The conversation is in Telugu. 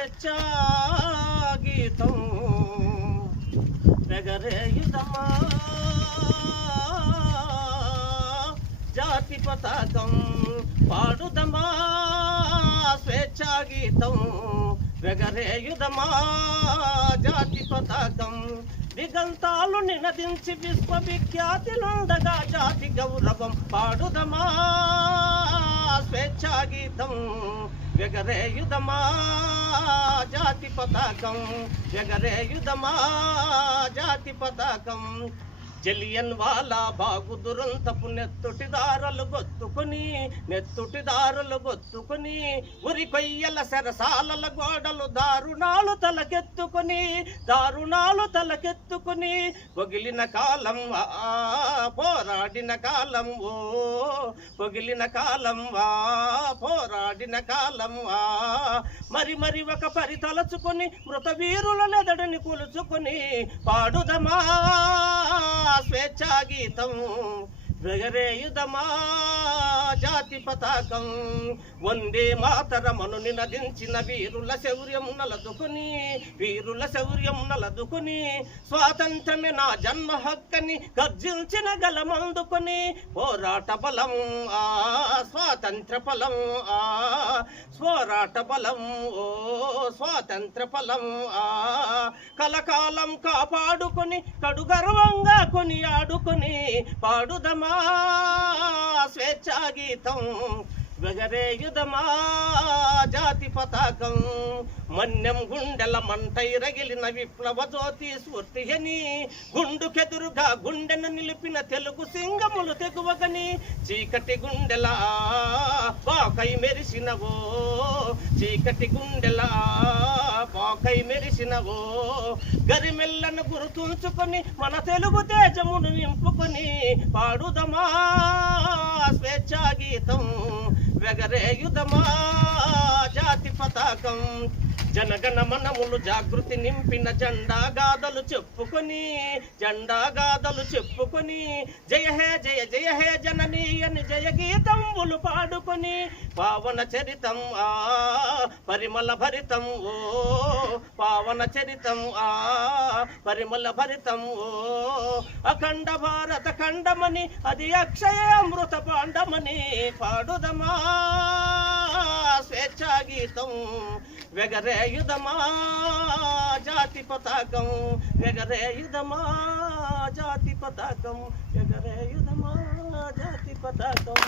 స్వేచ్ఛా గీతం ఎగరేయుదమా జాతి పతాకం పాడుదమా స్వేచ్ఛా గీతం ఎగరేయుదమా జాతి పతాకం దిగంతాలు నినదించి విశ్వవిఖ్యాతి నుండగా జాతి గౌరవం పాడుదమా స్వేచ్ఛా గీతం ఎగరేయుదమా జాతి పతాకం ఎగరేయుదమా జాతి పతాకం జలియన్ వాలా బాగు దురంతపు నెత్తుటిదారులు గొత్తుకొని ఉరి కొయ్యల సెరసాలల గోడలు దారుణాలు తలకెత్తుకొని పొగిలిన కాలం పోరాడిన కాలం పొగిలిన కాలం పోరాడిన కాలం మరి ఒక పరి తలచుకొని మృత వీరులనెదడని కొలుచుకొని పాడుదమా స్వేచ్ఛా గీతం ఎగరేయుదమా జాతి పతాకం వందే మాతరమను నినదించిన వీరుల శౌర్యం నలదుకొని స్వాతంత్రమే నా జన్మ హక్కని గర్జించిన గలమందుకొని పోరాట బలం స్వాతంత్ర ఫలం పోరాట బలం స్వాతంత్ర ఫలం కలకాలం కాపాడుకొని కడు గర్వంగా కొనియాడుకొని పాడుదమా స్వేచ్ఛా గీతం ఎగరేయుదమా జాతి పతాకం మన్యం గుండెల మంటై రగిలిన విప్లవ జ్యోతి స్ఫూర్తిని గుండుకెదురుగా గుండెను నిలిపిన తెలుగు సింగములు తెగువగని చీకటి గుండెల పాకై మెరిసినవో గరిమెల్లను గుర్తుంచుకొని మన తెలుగు తేజమును నింపుకొని పాడుదమా స్వేచ్ఛా గీతం ఎగరేయుదమా జాతి పతాకం జనగణ మనములు జాగృతి నింపిన జెండా గాథలు చెప్పుకొని జయ హే జననీ అని జయ గీతంబులు పాడుకొని పావన చరితం పరిమళ భరితం పావన చరితం పరిమళ భరితం అఖండ భారత ఖండమని అది అక్షయ అమృత పాండమని పాడుదమా స్వేచ్ఛా గీతం ఎగరేయుదమా జాతి పతాకం ఎగరేయుదమా జాతి పతాకం ఎగరేయుదమా జాతి పతాకం